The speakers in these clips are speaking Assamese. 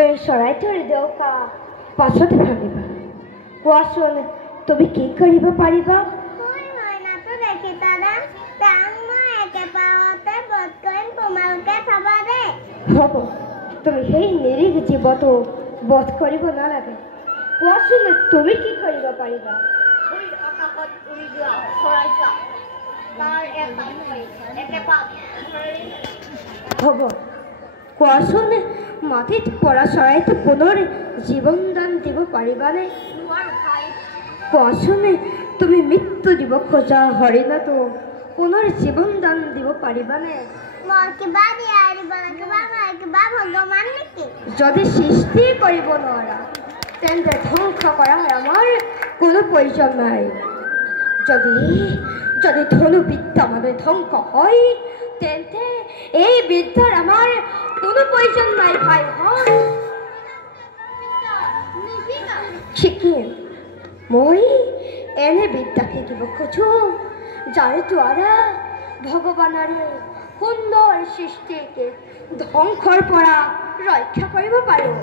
তুমি চৰাইটোৰ দেউকা পাছতে ভাবিবা কোৱাচোন তুমি কি কৰিব পাৰিবা হ'ব তুমি সেই নিৰীহ জীৱটো বধ কৰিব নালাগে কোৱাচোন তুমি কি কৰিব পাৰিবা হ'ব কোৱাচোন মাটিত পৰা চৰাইটো পুনৰ জীৱন দান দিব পাৰিবানে কোৱাচোন তুমি মৃত্যু দিব খোজা হৰিণাটো পুনৰ জীৱন দান দিব পাৰিবানে যদি সৃষ্টি কৰিব নোৱাৰা তেন্তে ধ্বংস কৰাৰ আমাৰ কোনো প্ৰয়োজন নাই যদি ধনুবিদ্যা মানে ধ্বংস হয় তেন্তে এই বিদ্যাৰ আমাৰ কোনো প্ৰয়োজন নাই ভাই শিকিম মই এনে বিদ্যা শিকিব খোজো যাৰ দ্বাৰা ভগৱানৰে সুন্দৰ সৃষ্টিকে ধ্বংসৰ পৰা ৰক্ষা কৰিব পাৰোঁ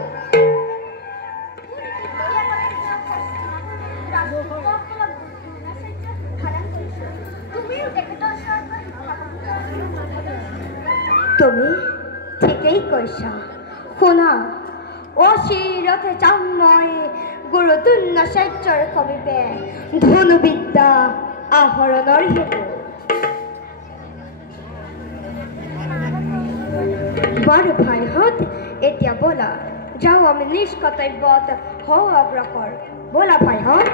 তুমি ঠিকেই কৈছা শুনা অচিৰতে যাম মই গুৰু দ্ৰোণাচাৰ্যৰ সমীপে ধনুবিদ্যা আহৰণৰ হেতু বাৰু ভাইহঁত এতিয়া ব'লা যাওঁ আমি নিজ কৰ্তব্যত হওঁ অগ্ৰসৰ ব'লা ভাইহঁত